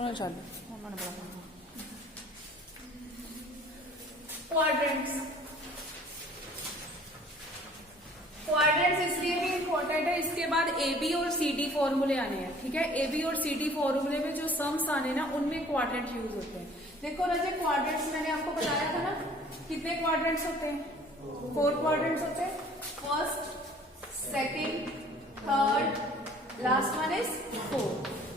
Quadrants इसलिए भी important है, इसके बाद AB और CD फॉर्मूले आने हैं, ठीक है। AB और CD फॉर्मूले में जो सम्स आने ना उनमें क्वाड्रेंट यूज होते हैं। देखो रजे, क्वाड्रेंट्स मैंने आपको बताया था ना, कितने क्वाड्रेंट्स होते हैं? 4 क्वाड्रेंट्स होते हैं। First, second, third, last one is 4।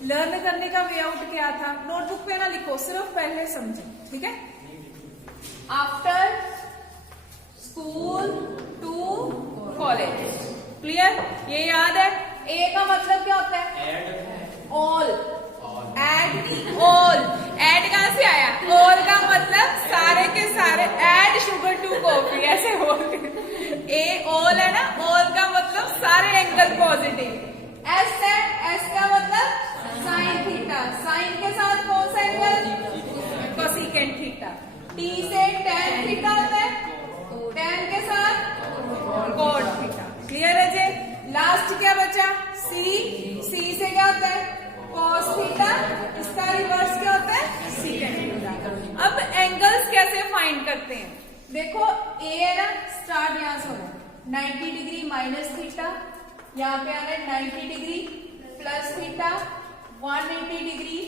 Learn करने का वे आउट क्या था? नोटबुक पे ना लिखो, सिर्फ पहले समझे, ठीक है। After school to college, clear? ये याद है। ए का मतलब क्या होता है? ऑल। एड ऑल, एड कहां से आया? ऑल का मतलब सारे के सारे। एड शुगर टू कॉफी, ऐसे बोल। ए ऑल है ना, ऑल का मतलब सारे एंगल पॉजिटिव। एस है, एस का मतलब साइन थीटा, साइन के साथ कौन सा एंगल? Cosecant theta. टी से टैन थीटा होता है, टैन के साथ कॉट थीटा। क्लियर है जी? लास्ट क्या बचा? सी। सी से क्या होता है? Cos theta. इसका रिवर्स क्या होता है? Secant theta. अब एंगल्स कैसे फाइंड करते हैं? देखो ए है ना, स्टार्ट यहां से हो रहा है 90 डिग्री माइनस थीटा, यहाँ पे आ रहा है 90 degree plus theta, 180 degree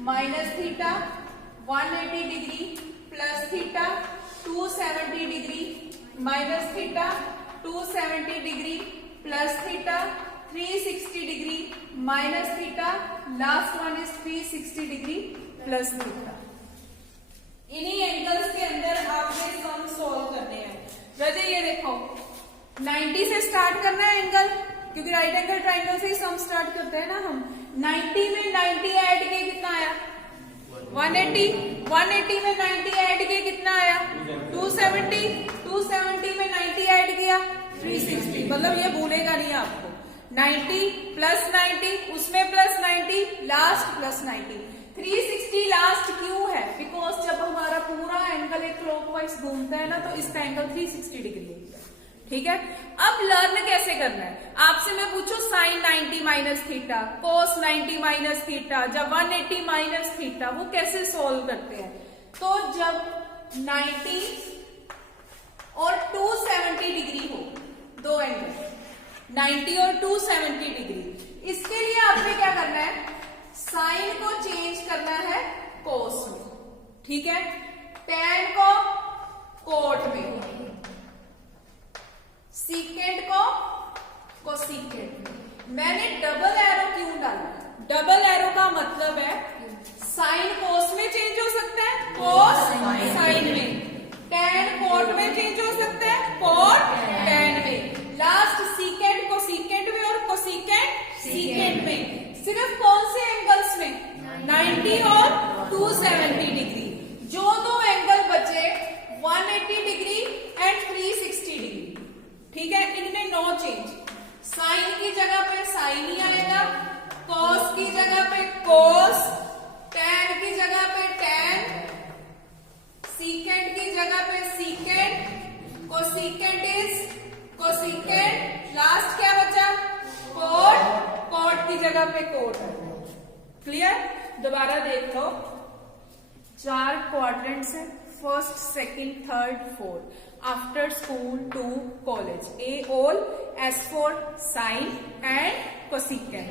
minus theta, 180 degree plus theta, 270 degree minus theta, 270 degree plus theta, 360 degree minus theta, last one is 360 degree plus theta. इन्हीं एंगल्स के अंदर आपने सम सॉल्व करने हैं। रजे ये देखो, 90 से स्टार्ट करना है एंगल, क्योंकि राइट एंगल ट्राइंगल से ही सम स्टार्ट करते हैं ना हम। 90 में 90 ऐड किए कितना आया? 180। 180 में 90 ऐड किए कितना आया? 270। 270 में 90 ऐड किया 360। मतलब ये भूलेगा नहीं आपको। 90 प्लस 90, उसमें प्लस 90, लास्ट प्लस 90। 360 लास्ट क्यों है? बिकॉज जब हमारा पूरा एंगल एक क्लॉकवाइज घूमता है ना, तो इसका एंगल 360 डिग्री होता है, ठीक है। अब लर्न कैसे करना है? आपसे मैं पूछूं साइन 90 माइनस थीटा, कोस 90 माइनस थीटा, जब 180 माइनस थीटा, वो कैसे सोल्व करते हैं? तो जब 90 और 270 डिग्री हो, दो एंगल 90 और 270 डिग्री, इसके लिए आपने क्या करना है? साइन को चेंज करना है कोस में, ठीक है। टैन को कोट में, सीकेंट को कोसीकेंट में। मैंने डबल एरो क्यों डाला? डबल एरो का मतलब है साइन कोस में चेंज हो सकता है, कोस साइन में। टैन कोट में चेंज हो सकता है, कोट टैन में। लास्ट सीकेंट कोसीकेंट में और कोसीकेंट सीकेंट में। सिर्फ कौन से एंगल्स में? 90 और 270 डिग्री। जो दो एंगल बचे 180 डिग्री एंड 360 डिग्री, ठीक है। इनमें नो चेंज। साइन की जगह पे साइन ही आएगा, कॉस की जगह पे कॉस, टैन की जगह पे टैन, सीकेंट की जगह पे secant, cosecant is cosecant. Last क्या बचा? कोट। कोट की जगह पे कोट है। क्लियर? दोबारा देख लो, 4 क्वाड्रेंट्स हैं, first, second, third, fourth. After school to college, A all, S for sine and cosecant,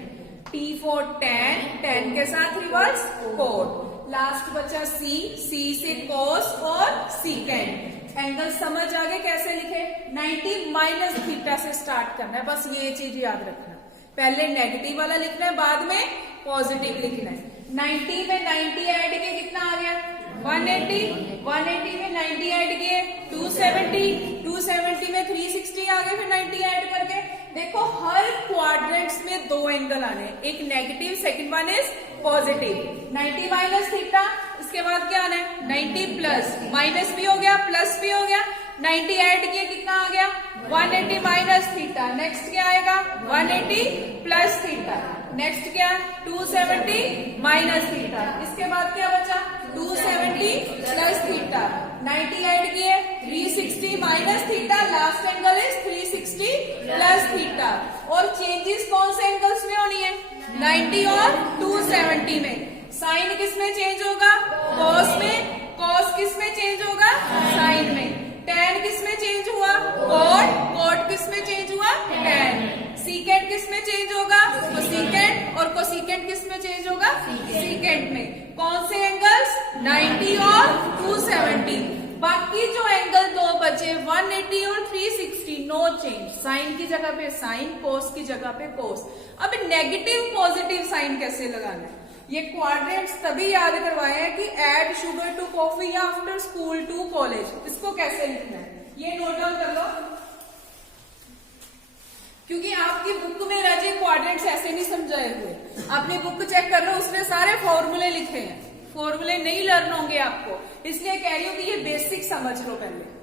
T for tan, tan के साथ रिवर्स कोट। लास्ट बचा सी, सी से कॉस और सीकेंट। एंगल समझ आ गए कैसे लिखे? 90 माइनस थीटा से स्टार्ट करना है, बस ये चीज याद रखना। पहले नेगेटिव वाला लिखना है, बाद में पॉजिटिव लिखना है। 90 में 90 ऐड किए कितना आ गया? 180। 180 में 90 ऐड किए 270। 270 में 360 आ गए, फिर 90 ऐड करके। देखो हर क्वाड्रेंट्स में दो एंगल आने, एक negative, second one is positive. 90 minus theta, इसके बाद क्या आना है? 90 प्लस, माइनस भी हो गया प्लस भी हो गया। 90 ऐड किए कितना आ गया? 180 माइनस थीटा। नेक्स्ट क्या आएगा? 180 प्लस थीटा। नेक्स्ट क्या? 270 माइनस थीटा। इसके बाद क्या बचा? 270 प्लस थीटा। 90 ऐड किए 360 minus theta. Last angle is 360 plus theta. और चेंजेस कौन से एंगल्स में होनी है? 90 और 270 में। साइन साइन किस में चेंज होगा? कॉस में। कॉस किस में चेंज होगा? साइन में। टेन किस में चेंज हुआ? कॉट। कॉट किस में चेंज हुआ? टेन। सीकेंट किस में चेंज होगा? कोसीकेंट। और कोसीकेंट किस में चेंज होगा? सीकेंट में। कौन से एंगल्स? 90 और 270। बाकी जो एंगल दो बचे 180 और 360, नो चेंज। साइन की जगह पे साइन, कोस की जगह पे कोस। अब नेगेटिव पॉजिटिव साइन कैसे लगाना है? ये क्वाड्रेंट्स तभी याद करवाए हैं कि ऐड शुगर टू कॉफी या आफ्टर स्कूल टू कॉलेज, इसको कैसे लिखना है ये नोट डाउन कर लो, क्योंकि आपकी बुक में राजे क्वाड्रेंट्स ऐसे नहीं समझाए हुए। आपने बुक चेक कर लो, उसने सारे फॉर्मूले लिखे हैं। फॉर्मूले नहीं लर्न होंगे आपको, इसलिए कह रही हूं कि ये बेसिक समझ लो पहले।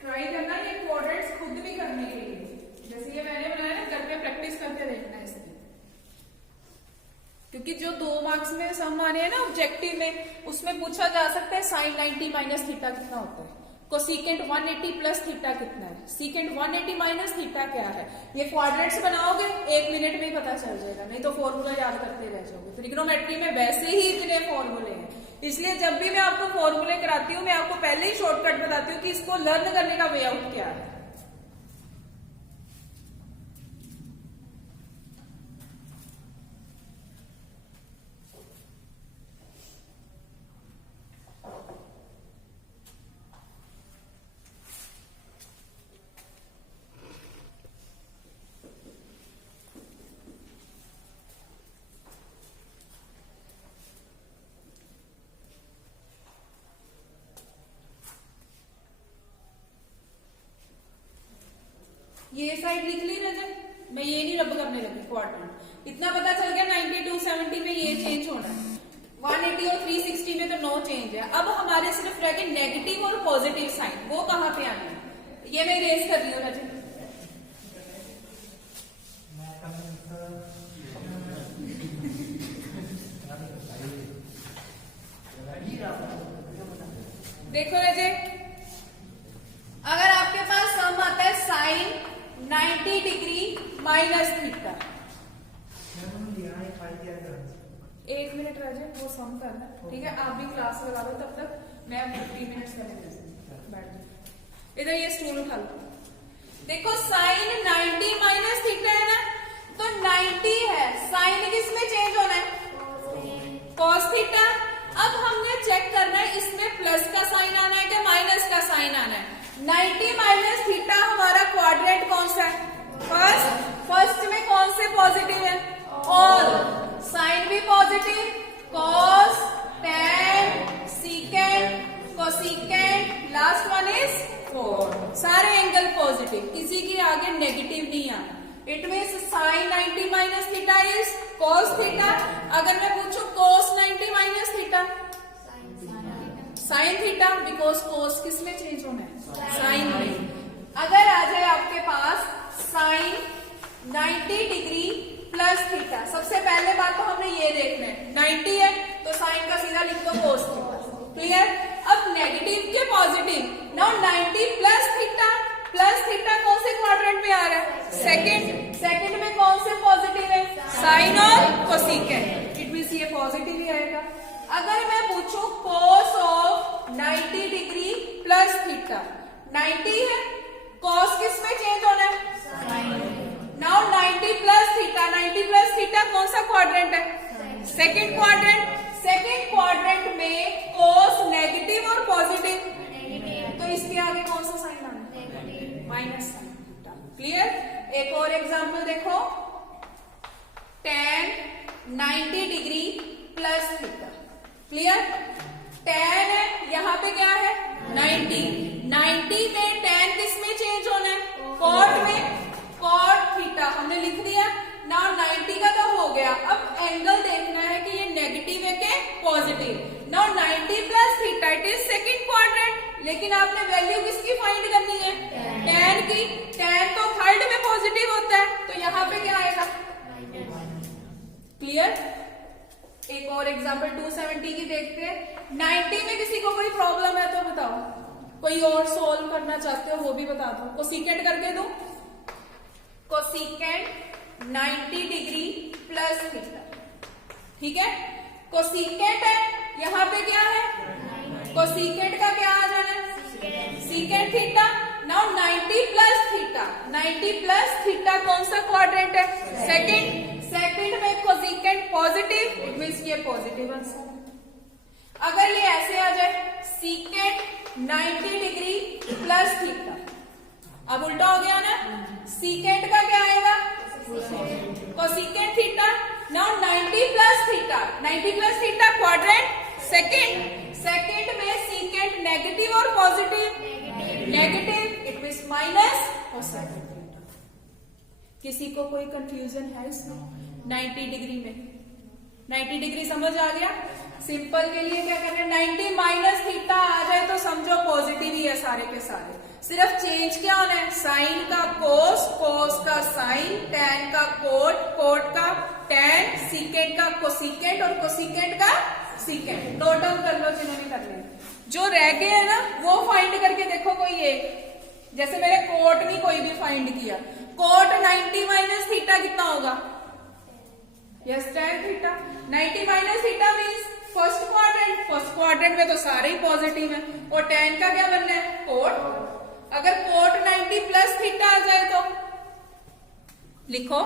ट्राई करना ये क्वाड्रेंट्स खुद भी करने के लिए, जैसे ये मैंने बनाया ना, घर पे प्रैक्टिस करके देखना है इसकी, क्योंकि जो 2 मार्क्स में सम आने हैं ना ऑब्जेक्टिव में, उसमें पूछा जा सकता है साइन 90 माइनस थीटा कितना होता है, कोसीकेंट 180 प्लस थीटा कितना है, सीकेंट 180 माइनस थीटा क्या है। ये क्वाड्रेंट्स बनाओगे 1 मिनट में ही पता चल जाएगा, नहीं तो फॉर्मूला याद करते रह जाओगे। ट्रिग्नोमेट्री में वैसे ही इतने फॉर्मूले हैं, इसलिए जब भी मैं आपको फॉर्मूले कराती हूँ मैं आपको पहले ही शॉर्टकट बताती हूँ कि इसको लर्न करने का वे आउट क्या है। ये साइड लिख ली रजत, मैं ये नहीं रब करने लगी क्वाड्रेंट। इतना पता चल गया 90 270 में ये चेंज होना है, 180 और 360 में तो नो चेंज है। अब हमारे सिर्फ रह गए नेगेटिव और पॉजिटिव साइन, वो कहाँ पे आना है, ये मैं इरेज कर रही हूँ रजत। देखो रजत, अगर आपके पास सम आता है sine 90 degree minus theta, 1 minute Raje वो सम करना, ठीक है? आप भी क्लास लगा लो, तब तक मैं 50 मिनट्स करेंगे। बैठ इधर, ये स्टूल उठा लो। देखो साइन 90 माइनस थीटा है ना, तो 90 है, साइन किस में चेंज होना है? Cos theta. अब हमने चेक करना है इसमें प्लस का साइन आना है क्या माइनस का साइन आना है। 90 माइनस थीटा हमारा क्वाड्रेंट कौन सा है? फर्स्ट। फर्स्ट में कौन से पॉजिटिव है? ऑल। साइन भी positive, cos, ten, secant, cosecant, last one is 4, सारे एंगल पॉजिटिव, किसी के आगे नेगेटिव नहीं आना। It means sine 90 minus theta is cos theta. अगर मैं पूछूं cos 90 minus theta, sine theta, because cos किस में चेंज होना है? साइन में। अगर आ जाए आपके पास साइन 90 डिग्री प्लस थीटा, सबसे पहले बात तो हमने ये देखना है 90 है तो साइन का सीधा लिख दो कोस थीटा, क्लियर? अब नेगेटिव के positive, now 90 plus theta, plus theta कौन से क्वाड्रेंट में आ रहा है? सेकंड। सेकंड में कौन से पॉजिटिव है? साइन और कोसीकेंट, इट मींस ये पॉजिटिव ही आएगा। अगर मैं पूछूं cos of 90 degree plus theta, 90 है, cos किस में चेंज होना है? Now 90 plus theta, 90 plus theta कौन सा क्वाड्रेंट है? Second quadrant. सेकंड क्वाड्रेंट में cos नेगेटिव और पॉजिटिव, तो इसके आगे कौन सा साइन आना है? Minus sine theta, clear? एक और एग्जांपल देखो, tan 90 degree plus theta, clear? tan है, यहाँ पे क्या है? 90। 90 में tan किस में चेंज होना है? cot में। cot थीटा हमने लिख दिया। नाउ 90 का तो हो गया, अब एंगल देखना है कि ये नेगेटिव है कि positive. Now 90 plus theta, it is second quadrant, लेकिन आपने वैल्यू किसकी फाइंड करनी है, tan की। tan तो थर्ड में पॉजिटिव होता है, तो यहाँ पे क्या आएगा, क्लियर। एक और एग्जांपल 270 की देखते हैं। 90 में किसी को कोई प्रॉब्लम है तो बताओ, कोई और सोल्व करना चाहते हो वो भी बता दो। कोसिकेंट करके दो, कोसिकेंट 90 डिग्री प्लस थीटा, ठीक है। कोसिकेंट है, यहाँ पे क्या है, कोसिकेंट का क्या आ जाना है, secant theta. Now 90 plus theta, 90 plus theta कौन सा क्वाड्रेंट है, सेकंड। सेकंड में कोसिकेंट पॉजिटिव, इट मींस ये पॉजिटिव आंसर। अगर ये ऐसे आ जाए सीकेंट 90 डिग्री प्लस थीटा, अब उल्टा हो गया ना, सीकेंट का क्या आएगा, cosecant theta. Now 90 plus theta, 90 plus theta quadrant second. Second में सीकेंट नेगेटिव और positive, negative, it means minus cosecant theta. किसी को कोई कंफ्यूजन है इसमें 90 डिग्री में? 90 डिग्री समझ आ गया। सिंपल के लिए क्या करना है, 90 माइनस थीटा आ जाए तो समझो पॉजिटिव ही है सारे के सारे। सिर्फ चेंज क्या होना है, साइन का कोस, कोस का साइन, टैन का कोट, कोट का टैन, सीकेंट का कोसिकेंट और कोसिकेंट का सीकेंट। नोट डाउन कर लो जिन्होंने करने। जो रह गए है ना वो फाइंड करके देखो कोई एक। जैसे मैंने कोट नहीं कोई भी फाइंड किया, कोट 90 माइनस थीटा कितना होगा, yes tan theta. 90 minus theta means first quadrant, first quadrant में तो सारे ही पॉजिटिव है, और टैन का क्या बनना है, कोट। अगर कोट 90 प्लस थीटा आ जाए तो लिखो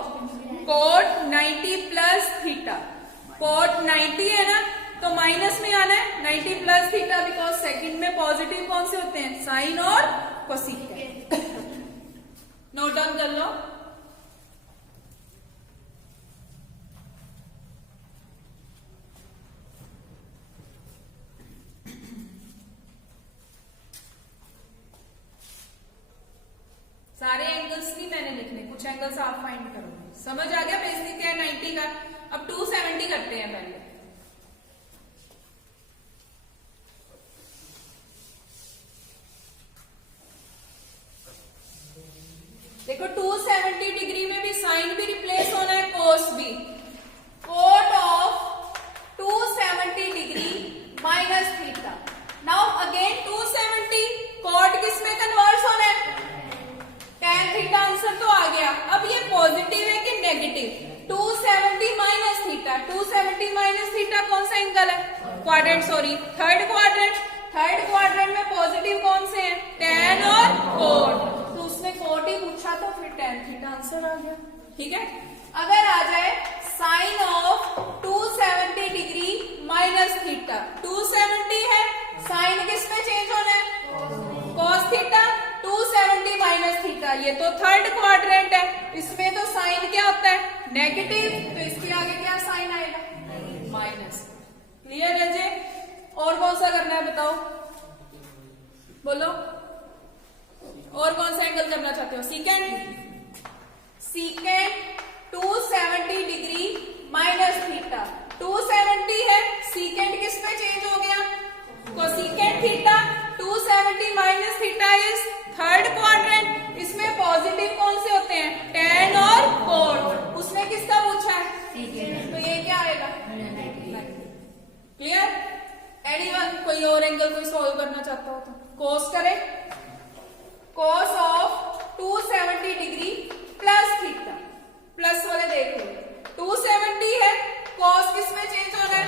कोट 90 प्लस थीटा। कोट 90 है ना तो माइनस में आना है 90 प्लस थीटा, बिकॉज सेकंड में पॉजिटिव कौन से होते हैं, साइन और कोसिकेंट। नोट डाउन कर लो। सारे एंगल्स नहीं मैंने लिखने, कुछ एंगल्स आप फाइंड करोगे। समझ आ गया बेसिक क्या है 90 का। अब 270 करते हैं पहले। देखो 270 डिग्री में भी साइन भी रिप्लेस होना है, कोस भी। Cot of 270 degree minus theta. Now again 270, cot किस में कन्वर्ट होना है, टैन थीटा। आंसर तो आ गया। अब ये पॉजिटिव है कि negative, 270 minus theta. 270 minus theta कौन सा एंगल है, quadrant, sorry third quadrant. Third quadrant में पॉजिटिव कौन से हैं, टैन और कोट। तो उसने कोट ही पूछा तो फिर टैन थीटा आंसर आ गया, ठीक है। अगर आ जाए sine of 270 degree minus theta, 270 है, साइन किस में चेंज होना है, कॉस थीटा। 270 माइनस थीटा, ये तो थर्ड क्वाड्रेंट है, इसमें तो साइन क्या होता है, नेगेटिव, तो इसके आगे क्या साइन आएगा, माइनस। क्लियर है जी। और कौन सा करना है बताओ, बोलो और कौन सा एंगल करना चाहते हो, secant. Secant 270 degree minus theta. 270 है, सीकेंट किस में चेंज हो गया, cosecant theta. 270 minus theta is third quadrant, इसमें पॉजिटिव कौन से होते हैं, टैन और कोट। उसने किसका पूछा है, सीकेंट, तो ये क्या आएगा, क्लियर। एनीवन, कोई और एंगल कोई सॉल्व करना चाहता हो तो कोस करे। Cos of 270 degree plus theta, plus वाले देख लो, 270 है, कोस किस में चेंज होना है,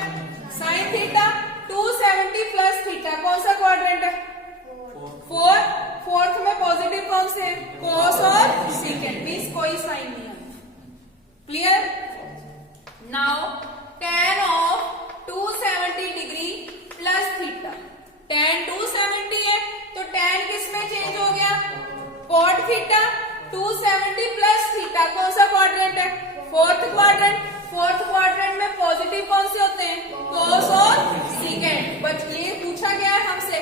साइन थीटा। 270 प्लस थीटा कौन सा क्वाड्रेंट है, फोर्थ। फोर्थ में पॉजिटिव कौन से है, कोस और सीकेंट, मींस कोई साइन नहीं है, clear. Now tan of 270 degree plus theta. tan 270 है तो tan किस में चेंज हो गया, कोट थीटा। 270 प्लस थीटा कौन सा क्वाड्रेंट है, फोर्थ क्वाड्रेंट। फोर्थ क्वाड्रेंट में पॉजिटिव कौन से होते हैं, कोस और सीकेंट। बट ये पूछा गया है हमसे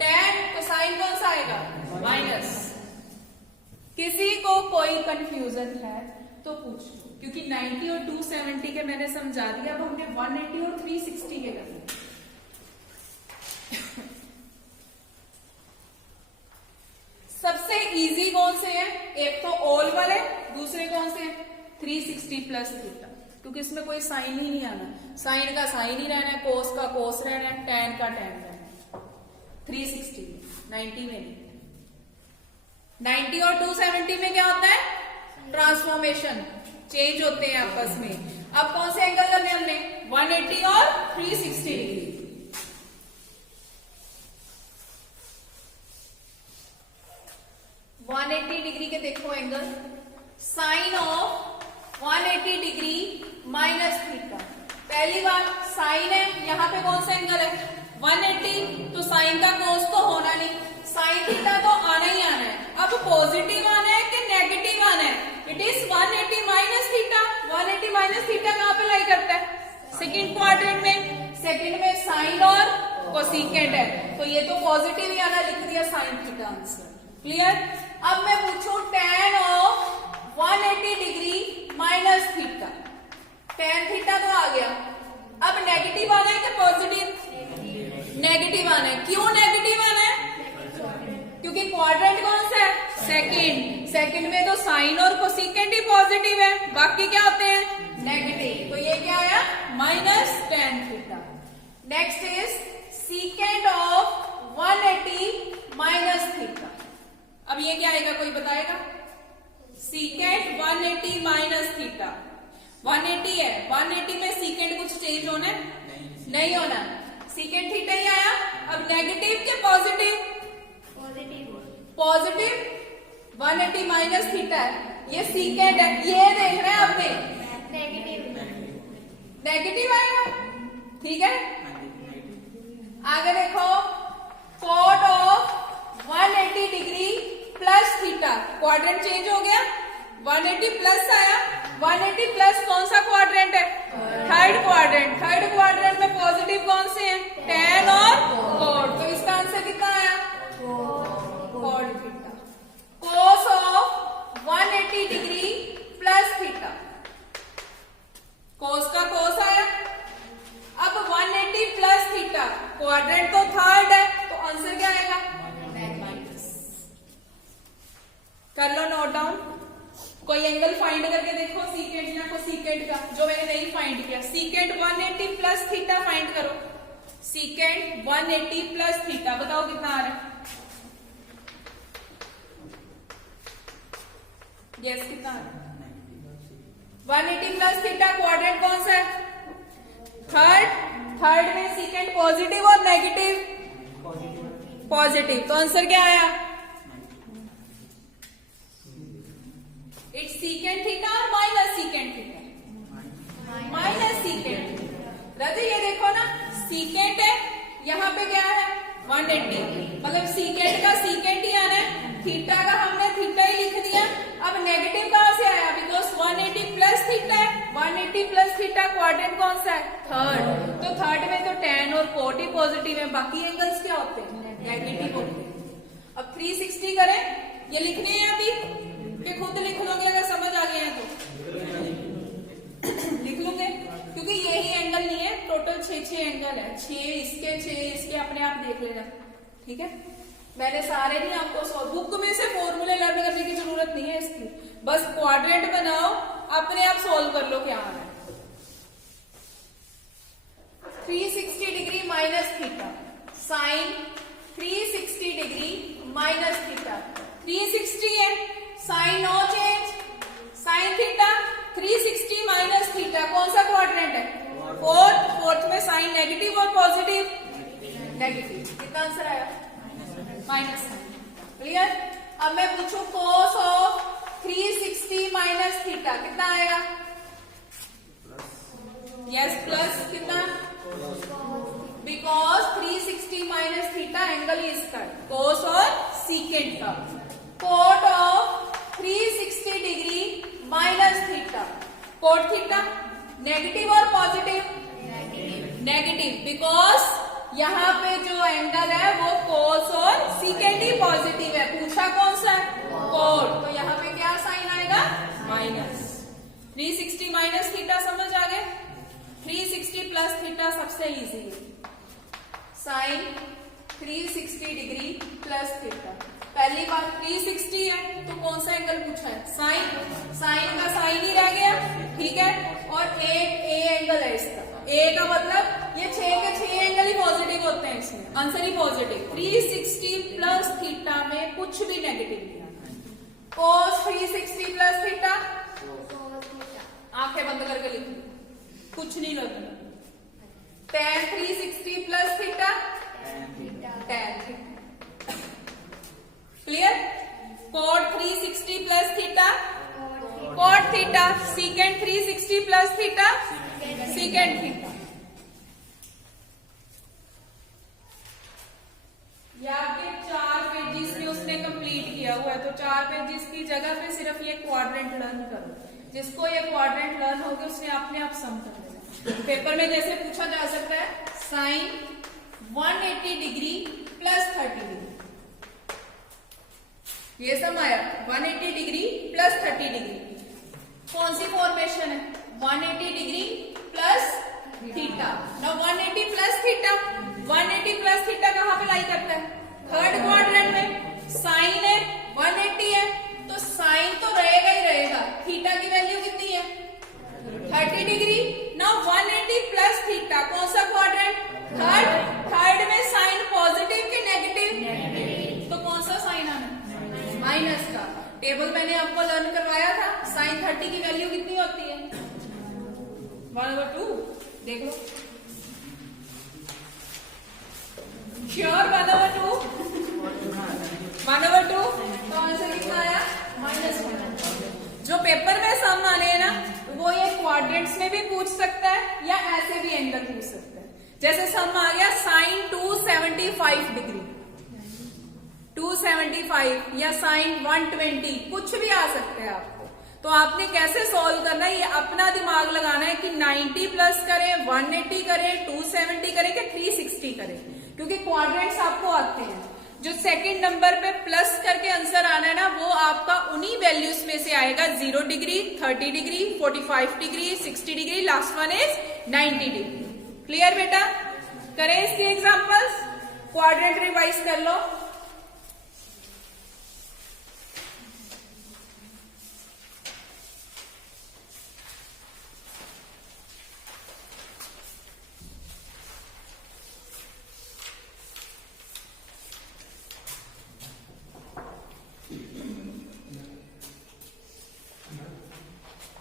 tan, तो साइन कौन सा आएगा, माइनस। किसी को कोई कंफ्यूजन है तो पूछ लो, क्योंकि 90 और 270 के मैंने समझा दिया। अब हमने 180 और 360 के करने। एक तो ऑल वाले, दूसरे कौन से 360 प्लस थीटा, क्योंकि इसमें कोई साइन ही नहीं आना, साइन का साइन ही रहना है, कोस का कोस रहना है, टैन का टैन रहना है। 360 90 में नहीं, 90 और 270 में क्या होता है ट्रांसफॉर्मेशन, चेंज होते हैं आपस में। अब कौन से एंगल करने हमने 180 और 360 डिग्री। 180 डिग्री के देखो angle, sine of 180 degree minus theta. पहली बात साइन है, यहाँ पे कौन सा एंगल है 180, तो साइन का कोस तो होना नहीं, साइन थीटा तो आना ही आना है। अब पॉजिटिव आना है कि नेगेटिव आना है, it is 180 minus theta. 180 minus theta कहाँ पे लाई करता है सेकेंड क्वाड्रेंट में, सेकेंड में साइन और कोसिकेंट है, तो ये तो पॉजिटिव ही आना, लिख दिया साइन थीटा आंसर। क्लियर। अब मैं पूछूं tan of 180 degree minus theta, tan theta तो आ गया, अब नेगेटिव आना है कि पॉजिटिव, नेगेटिव आना है। क्यों नेगेटिव आना है, क्योंकि क्वाड्रेंट कौन सा है सेकेंड, सेकेंड में तो साइन और कोसिकेंट ही पॉजिटिव है, बाकी क्या होते हैं नेगेटिव, तो ये क्या आया minus tan theta. Next is secant of 180 minus theta, अब ये क्या आएगा कोई बताएगा, सीकेंट 180 माइनस थीटा, 180 है, 180 में सीकेंट कुछ चेंज होना है नहीं होना, सीकेंट थीटा ही आया। अब नेगेटिव के पॉजिटिव, पॉजिटिव 180 माइनस थीटा है, ये सीकेंट है, ये देख रहे हैं आपने नेगेटिव आएगा, ठीक है। आगे देखो cot of 180 degree plus theta, quadrant change हो गया, 180 प्लस आया, 180 प्लस कौन सा क्वाड्रेंट है थर्ड क्वाड्रेंट, थर्ड क्वाड्रेंट में पॉजिटिव कौन से हैं tan और cot, तो इसका आंसर कितना आया cot theta. cos of 180 degree plus theta, cos का cos आया, अब 180 प्लस थीटा, क्वाड्रेंट तो थर्ड है, तो आंसर क्या आएगा कर लो नोट डाउन। कोई एंगल फाइंड करके देखो सीकेंट या कोसिकेंट का, जो मैंने नहीं फाइंड किया। सीकेंट 180 प्लस थीटा फाइंड करो, सीकेंट 180 प्लस थीटा, बताओ कितना आ रहा है, यस कितना आ रहा है 180 प्लस थीटा, क्वाड्रेंट कौन सा है थर्ड, थर्ड में सीकेंट पॉजिटिव और नेगेटिव पॉजिटिव, तो आंसर क्या आया इट्स सीकेंट थीटा और minus secant theta, minus secant. Raje ये देखो ना सीकेंट है, यहाँ पे क्या है 180, मतलब सीकेंट का सीकेंट ही आना है, थीटा का हमने थीटा ही लिख दिया। अब नेगेटिव कहां से आया, बिकॉज 180 प्लस थीटा है, 180 प्लस थीटा क्वाड्रेंट कौन सा है थर्ड, तो थर्ड में तो tan और cot ही पॉजिटिव है, बाकी एंगल्स क्या होते हैं नेगेटिव होते हैं। अब 360 करें, ये लिखने हैं अभी कि खुद लिख लोगे, अगर समझ आ गया है तो लिख लोगे, क्योंकि यही एंगल नहीं है, टोटल 6 एंगल है, 6 इसके अपने आप देख लेना, ठीक है। मैंने सारे नहीं आपको बुक में से फॉर्मूले लर्न करने की जरूरत नहीं है इसकी, बस क्वाड्रेंट बनाओ, अपने आप सोल्व कर लो क्या आ रहा है। 360 degree minus theta, sine 360 degree minus theta, 360 है, sine no change, sine theta 360 minus theta, कौन सा क्वाड्रेंट है फोर्थ, फोर्थ में साइन नेगेटिव और पॉजिटिव नेगेटिव, कितना आंसर आया माइनस। क्लियर। अब मैं पूछूं cos ऑफ 360 माइनस थीटा कितना आएगा, यस प्लस कितना, बिकॉज 360 माइनस थीटा एंगल ही इसका cos और सीकेंट का, cot of 360 degree minus theta, cot theta negative और पॉजिटिव नेगेटिव, बिकॉज यहाँ पे जो एंगल है वो cos और सीकेंट ही पॉजिटिव है, पूछा कौन सा cot, तो यहाँ पे क्या साइन आएगा माइनस। 360 माइनस थीटा समझ आ गए, 360 प्लस थीटा सबसे इजी है, साइन 360 डिग्री प्लस थीटा, पहली बात 360 है तो कौन सा एंगल पूछा है? साइन। साइन का साइन ही रह गया, ठीक है। और एक ए एंगल है इसका, ए का मतलब ये 6 के 6 एंगल ही पॉजिटिव होते हैं, इसमें आंसर ही पॉजिटिव। 360 प्लस थीटा में कुछ भी नेगेटिव नहीं आता। cos 360 प्लस थीटा, आंखें बंद करके लिखो, कुछ नहीं लगना। tan 360 plus theta, tan theta, clear. cot 360 plus theta, cot theta. secant 360 plus theta, secant theta. ये आपके 4 पेजेस में उसने कंप्लीट किया हुआ है, तो 4 पेजेस की जगह पे सिर्फ ये क्वाड्रेंट लर्न करो। जिसको ये क्वाड्रेंट लर्न हो गया उसने अपने आप सम कर देना। पेपर में जैसे पूछा जा सकता है साइन 180 डिग्री प्लस 30 डिग्री, ये सम आया 180 डिग्री प्लस 30 डिग्री। कौन सी फॉर्मेशन है? 180 degree plus theta. Now 180 plus theta, 180 plus theta कहां पे लाई करता है? थर्ड क्वाड्रेंट में। साइन है 180 है तो साइन तो रहेगा ही रहेगा, थीटा की वैल्यू कितनी है? 30 डिग्री। नाउ 180 प्लस थीटा कौन सा क्वाड्रेंट? थर्ड। थर्ड में साइन पॉजिटिव के नेगेटिव? तो कौन सा साइन आना? माइनस का। टेबल मैंने आपको लर्न करवाया था, साइन 30 की वैल्यू कितनी होती है? 1/2। देख लो, श्योर 1/2। 1/2 तो आंसर कितना आया? -1। जो पेपर में सम आने हैं ना वो ये क्वाड्रेंट्स में भी पूछ सकता है या ऐसे भी एंगल पूछ सकता है। जैसे सम आ गया साइन 275 डिग्री, 275 या साइन 120, कुछ भी आ सकता है आपको। तो आपने कैसे सॉल्व करना है, ये अपना दिमाग लगाना है कि 90 प्लस करें, 180 करें, 270 करें कि 360 करें, क्योंकि क्वाड्रेंट्स आपको आते हैं। जो सेकंड नंबर पे प्लस करके आंसर आना है ना वो आपका उन्हीं वैल्यूज में से आएगा, 0 degree, 30 degree, 45 degree, 60 degree, last one is 90 degree. Clear बेटा? करें इसकी एग्जांपल्स, क्वाड्रेंट रिवाइज कर लो।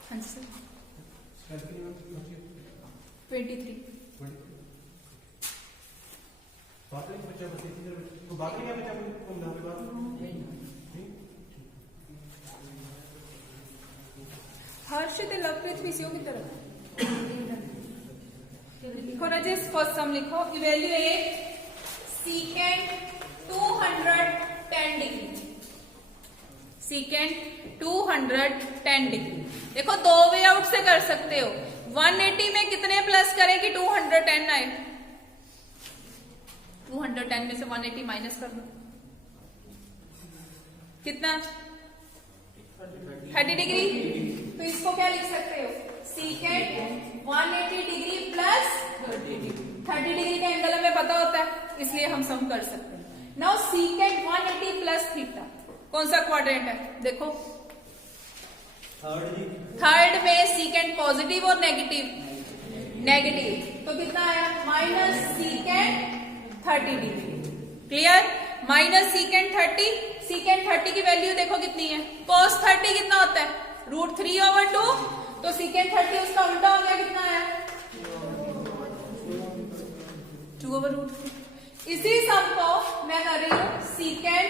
हाँ जी सर। 23। हर्षित लवप्रीत विषयों की तरफ लिखो ना जी, फर्स्ट सम लिखो। Evaluate secant 210 degree, secant 210 degree. देखो दो वे आउट से कर सकते हो। 180 में कितने प्लस करें कि 210 आए? 210 में से 180 माइनस कर लो, कितना? 30 डिग्री। तो इसको क्या लिख सकते हो? सीकेंट 180 डिग्री प्लस 30 डिग्री का एंगल हमें पता होता है, इसलिए हम सम कर सकते हैं। नाउ सीकेंट 180 प्लस थीटा कौन सा क्वाड्रेंट है? देखो थर्ड में सीकेंट पॉजिटिव और नेगेटिव? नेगेटिव। तो कितना आया? Minus secant 30 degree. Clear? Minus secant 30, secant 30 की वैल्यू देखो कितनी है? cos 30 कितना होता है? √3/2। तो सीकेंट 30 उसका उल्टा हो गया, कितना आया? 2/√3। इसी सम को मैं कर रही हूं secant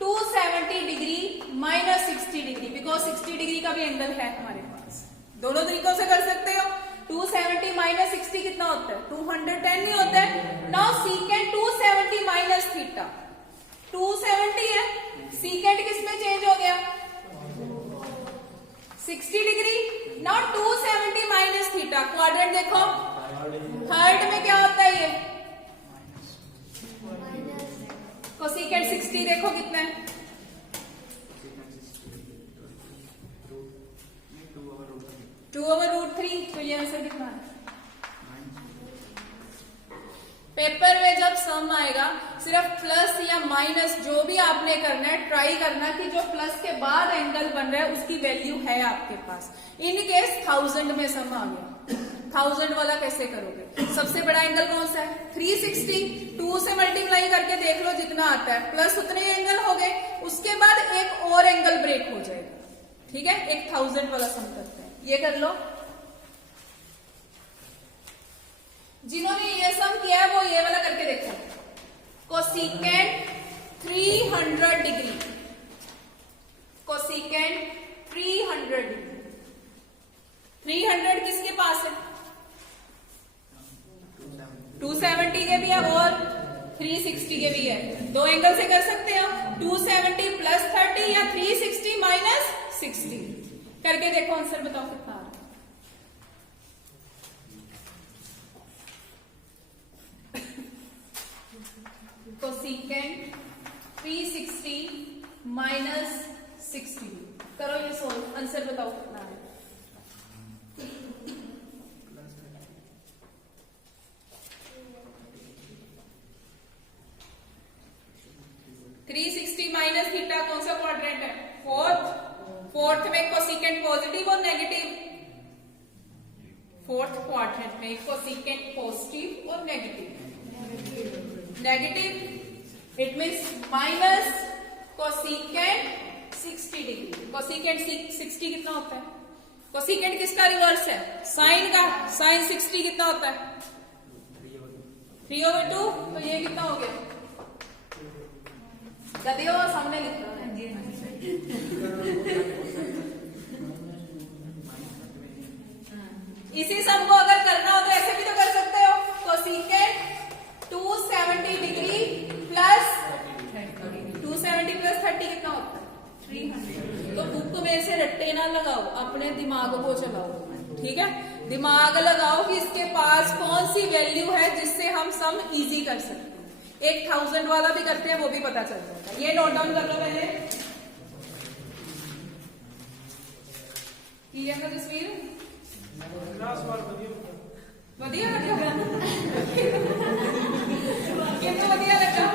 270 degree minus 60 degree, because 60 degree का भी एंगल है हमारे पास। दोनों तरीकों से कर सकते हो। 270 माइनस 60 कितना होता है? 210 नहीं होता है। नाउ सीकेंट 270 माइनस थीटा, 270 है, सीकेंट किसमें चेंज हो गया? 60 degree. Now 270 minus theta, quadrant देखो थर्ड में क्या होता है? ये कोसेकेंट 60 देखो कितना है? 2/√3। तो ये आंसर कितना है? पेपर में जब सम आएगा सिर्फ प्लस या माइनस जो भी आपने करना है, ट्राई करना कि जो प्लस के बाद एंगल बन रहा है उसकी वैल्यू है आपके पास। इन केस 1000 में सम आ गया, 1000 वाला कैसे करोगे? सबसे बड़ा एंगल कौन सा है? 360, 2 से मल्टीप्लाई करके देख लो जितना आता है, प्लस उतने एंगल हो गए, उसके बाद एक और एंगल ब्रेक हो जाएगा, ठीक है। एक 1000 वाला सम करते हैं, ये कर लो। जिन्होंने ये सम किया है वो ये वाला करके देखो, कोसेकेंट 300 डिग्री, कोसेकेंट 300 डिग्री। 300 किसके पास है? 270 के भी है और 360 के भी है, दो एंगल से कर सकते हैं हम, 270 प्लस 30 या 360 माइनस 60 करके देखो, आंसर बताओ कितना आ रहा है। कोसेकेंट 360 माइनस 60 करो ये सोल्व, आंसर बताओ कितना है। 360 माइनस थीटा कौन सा क्वाड्रेंट है? फोर्थ में कोसेकेंट पॉजिटिव और नेगेटिव, फोर्थ क्वाड्रेंट में कोसेकेंट पॉजिटिव और negative, negative it means minus cosecant 60 degree. Cosecant 60 कितना होता है? कोसेकेंट किसका रिवर्स है? साइन का। साइन 60 कितना होता है? 3/2। तो ये कितना हो गया? गधे हो सामने लिख रहा है। इसी सम को अगर करना हो तो ऐसे भी तो कर सकते हो, कोसेकेंट 270 डिग्री प्लस 270 प्लस 30 कितना होता है? 300। तो बुक में से रट्टे ना लगाओ, अपने दिमाग को चलाओ, ठीक है। दिमाग लगाओ कि इसके पास कौन सी वैल्यू है जिससे हम सम इजी कर सकते हैं। एक 1000 वाला भी करते हैं, वो भी पता चल जाता है। ये नोट डाउन कर लो पहले। क्लियर है तस्वीर? बढ़िया लगा, कितना बढ़िया लगा,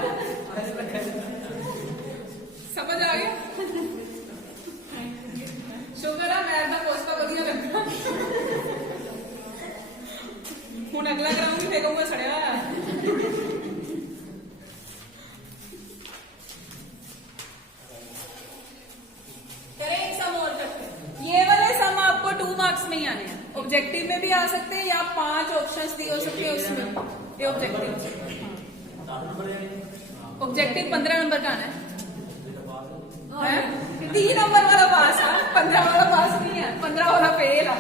समझ आ गया? शुक्र है मैं तो पोस्टा बढ़िया लगा। हूं अगला कराऊंगी, फेंकूंगा सड़िया। में ही आने हैं, ऑब्जेक्टिव में भी आ सकते हैं या 5 ऑप्शंस दिए हो सकते हैं उसमें। ये ऑब्जेक्टिव, ऑब्जेक्टिव 15 नंबर का आना है, 3 नंबर वाला पास है, 15 वाला पास नहीं है, 15 वाला फेल है।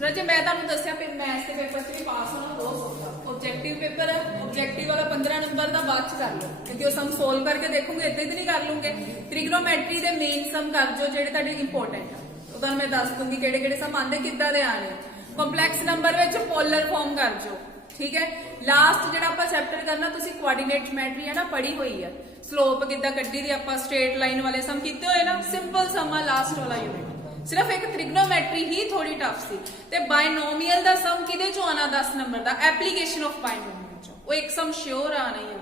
रजे मैं ਤੁਹਾਨੂੰ ਦੱਸਿਆ ਫਿਰ ਮੈਥ ਦੇ ਪੇਪਰ 'ਚ ਵੀ ਪਾਸ ਹੋਣਾ ਬਹੁਤ ਸੌਖਾ। ऑब्जेक्टिव पेपर है, ऑब्जेक्टिव वाला 15 नंबर का बाद च कर लो, क्योंकि वो सम सोल्व करके देखोगे इतने तो नहीं कर लूंगे। ट्रिग्नोमेट्री के मेन सम कर जो ਜਿਹੜੇ ਤੁਹਾਡੇ इंपोर्टेंट है, ਉਹ ਤੁਹਾਨੂੰ मैं दस दूंगी ਕਿਹੜੇ ਕਿਹੜੇ सम आंदे किद्दां दे आने। ਕੰਪਲੈਕਸ नंबर ਵਿੱਚ पोलर फॉर्म कर जो, ठीक है। लास्ट ਜਿਹੜਾ ਆਪਾਂ ਚੈप्टर करना ਤੁਸੀਂ ਕੋਆਰਡੀਨੇਟ ਜਿਓਮੈਟਰੀ है ना पढ़ी हुई है, स्लोप किद्दां ਕੱਢੀ ਦੀ ਆਪਾਂ स्ट्रेट लाइन वाले सम कीते होए ना, सिंपल सम है लास्ट वाला यूनिट। सिर्फ एक ट्रिग्नोमेट्री ही थोड़ी टफ सी। ते बायनोमियल दा सम किदे चो आना 10 नंबर दा? एप्लीकेशन ऑफ बायनोमियल चो, वो एक सम श्योर आना ही है,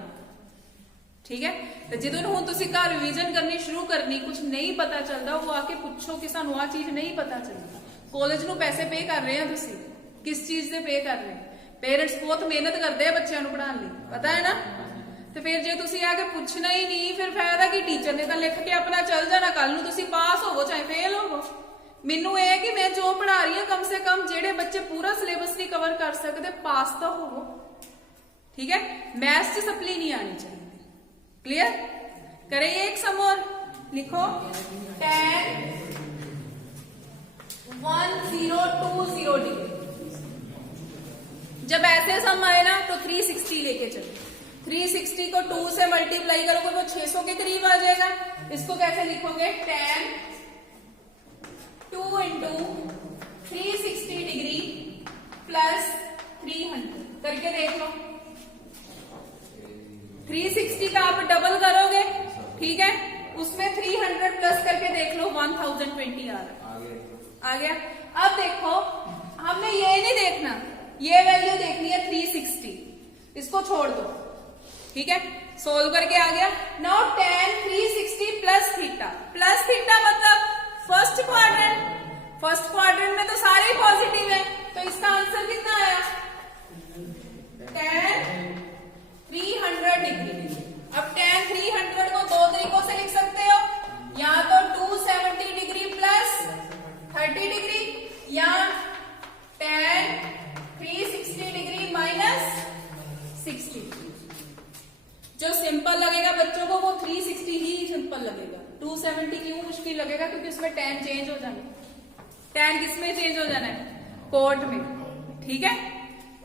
ठीक है। तो ਜਦੋਂ ਹੁਣ ਤੁਸੀਂ ਘਰ ਰਿਵੀਜ਼ਨ ਕਰਨੀ ਸ਼ੁਰੂ ਕਰਨੀ, ਕੁਝ ਨਹੀਂ ਪਤਾ ਚੱਲਦਾ, ਉਹ ਆ ਕੇ ਪੁੱਛੋ ਕਿ ਸਾਨੂੰ ਆ ਚੀਜ਼ ਨਹੀਂ ਪਤਾ ਚੱਲਦੀ। ਕਾਲਜ ਨੂੰ ਪੈਸੇ ਪੇ ਕਰ ਰਹੇ ਆ ਤੁਸੀਂ, ਕਿਸ ਚੀਜ਼ ਦੇ ਪੇ ਕਰ ਰਹੇ? पेरेंट्स बहुत मेहनत करते हैं बच्चों को पढ़ाने लिए, पता है ना। तो फिर जे तुसी आके पूछना ही नहीं, फिर फायदा की? टीचर ने तो लिख के अपना चल जाना, कल नूं तुसी पास होवो चाहे फेल होवो। मैनू ये कि मैं जो पढ़ा रही हूं, कम से कम जेडे बच्चे पूरा सिलेबस नहीं कवर कर सकते पास तो होवो, ठीक है। मैथ्स च सप्ली नहीं आनी चाहिए। क्लियर? करें एक सम और, लिखो tan 1020 डिग्री। जब ऐसे सम आए ना तो 360 लेके चलो, 360 को 2 से मल्टीप्लाई करोगे तो 600 के करीब आ जाएगा। इसको कैसे लिखोगे? tan 2 into 360 डिग्री प्लस 300 करके देख लो। 360 का आप डबल करोगे, ठीक है, उसमें 300 प्लस करके देख लो, 1020 आ रहा है। आ गया। अब देखो, हमने ये नहीं देखना ये वैल्यू देखनी है 360, इसको छोड़ दो, ठीक है। सोल्व करके आ गया। नाउ tan 360 प्लस थीटा मतलब फर्स्ट क्वाड्रेंट में तो सारे ही पॉजिटिव है, तो इसका आंसर कितना आया tan 300 डिग्री। अब tan 300 को दो तरीकों से लिख सकते हो, या तो 270 डिग्री प्लस 30 डिग्री, या tan 360 डिग्री माइनस 60। जो सिंपल लगेगा बच्चों को वो 360 ही सिंपल लगेगा, 270 क्यों मुश्किल लगेगा, क्योंकि उसमें tan चेंज हो जाना है। tan किसमें चेंज हो जाना है, कोट में, ठीक है।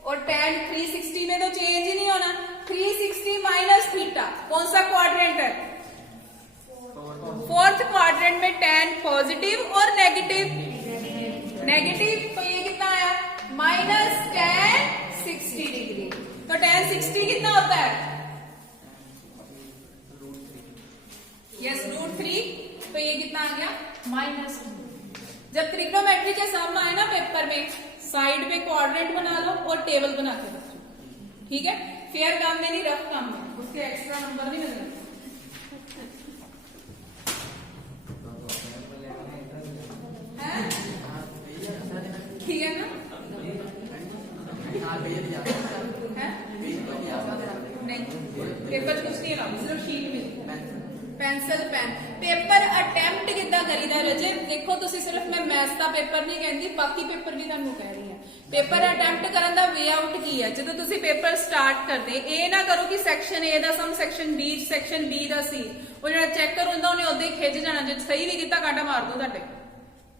और tan 360 में तो चेंज ही नहीं होना। 360 माइनस थीटा कौन सा क्वाड्रेंट है, फोर्थ क्वाड्रेंट में tan पॉजिटिव और नेगेटिव, तो ये कितना आया माइनस tan 60 डिग्री। तो tan 60 कितना होता है, यस √3, तो ये कितना आ गया -2। जब ट्रिग्नोमेट्री के सम आए ना पेपर में, साइड पे क्वाड्रेंट बना लो और टेबल बना के रखो, ठीक है। फेयर काम में नहीं, रफ काम में, उसके एक्स्ट्रा नंबर नहीं मिलने। ठीक है ना, नहीं पेपर कुछ नहीं रहा, सिर्फ शीट में पेंसिल पेन। पेपर अटैम्प्ट कितना करीदा रजे, देखो तुसी सिर्फ मैं मैथ्स का पेपर नहीं कहती, बाकी पेपर भी तुहानू कह रही है। पेपर अटैम्प्ट करन दा वे आउट की है, जदों तुसी पेपर स्टार्ट करदे ए ना करो कि सैक्शन ए दा सम सैक्शन बी दा सी, वो जेड़ा चेकर हुंदा उन्हें उदे ही खिज जाना, जे सही भी कीता काटा मार दो तुहाडे,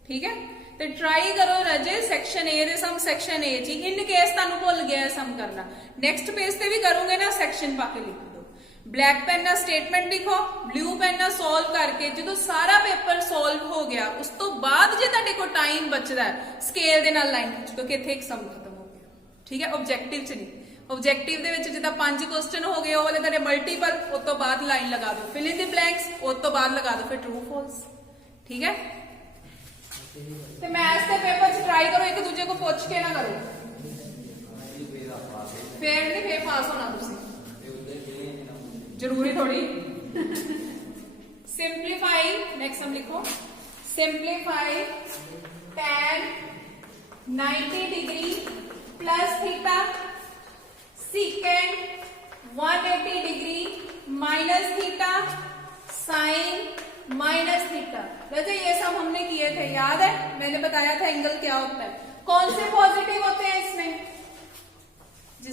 ठीक है। तो ट्राई करो रजे सैक्शन ए दे सम सैक्शन ए ची, इन केस तुहानू भुल गया सम करना, नेक्स्ट पेज ते भी करोगे ना सैक्शन पाके लिख दो। ब्लैक पेन ना स्टेटमेंट लिखो, ब्लू पेन ना सॉल्व करके, जो सारा पेपर सॉल्व हो गया उस तो बाद जे तुहाडे कोल टाइम बचदा है, स्केल दे नाल लाइन खिच दो कि इत्थे एक सम खत्म हो गया, ठीक है। ऑब्जेक्टिव च नहीं, ऑब्जेक्टिव दे विच जिद्दां 5 क्वेश्चन हो गए, ਉਹ ਵਾਲੇ ਤੁਹਾਡੇ मल्टीपल, उस तो बाद लाइन लगा दो, फिल इन द ब्लैंक्स, उस तो बाद लगा दो फिर ट्रू फॉल्स, ठीक है। ਤੇ मैथ्स के पेपर च ट्राई करो, एक दूजे को पूछ के ना करो, फिर नहीं फिर पास होना तुसी, जरूरी थोड़ी। सिंप्लीफाई, नेक्स्ट हम लिखो simplify tan 90 degree plus theta सीकेंड 180 degree minus theta sign minus theta. वैसे ये सब हमने किए थे, याद है, मैंने बताया था एंगल क्या होता है, कौन से पॉजिटिव होते हैं इसमें,